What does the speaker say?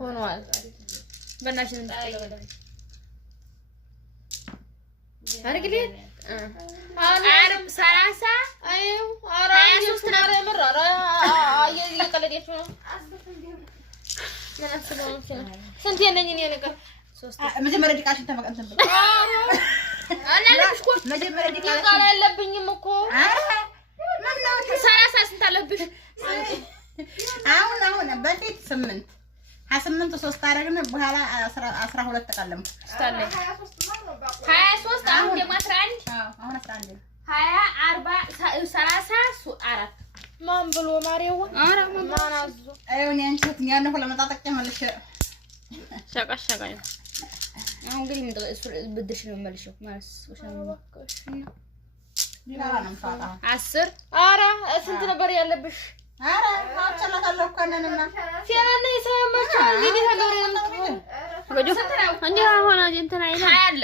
ሆኗል በእናትሽ ምን ታደርጋለህ አርግልኝ አርብ 30 አይው 23 ነው የምር ኧረ እየቀለደች ነው ምን አስበው ነው ስንት የለኝ እኔ ነገር 3 መጀመሪያ ዲቃሽን ተመቀንተን አላለብሽ እኮ መጀመሪያ ዲቃሽ ቃል አለብኝም እኮ ኧረ ምን ነው 30 ስንት አለብሽ አሁን በፊት 8 28 3 አደረግን በኋላ 12 ተቀለም ስታለ 23 አሁን ደግሞ 11 አሁን 11 20 40 30 4 ማን ብሎ ማሪው ኧረ ማን አዞ አይሁን ያንቺት ያነው ለመጣጣቅ ተመለሽ ሻቃሻቃኝ አሁን ግን ብድርሽ ነው መልሽው ማለት ወሻሽ ዲላላ ነው ፋታ 10 ኧረ ስንት ነበር ያለብሽ ኧረ አጨላታለሁ ከነንና ሲያነ ይሰማች እንግዲህ ተገረም ወጆ እንዴ አሁን እንትና አይና አለ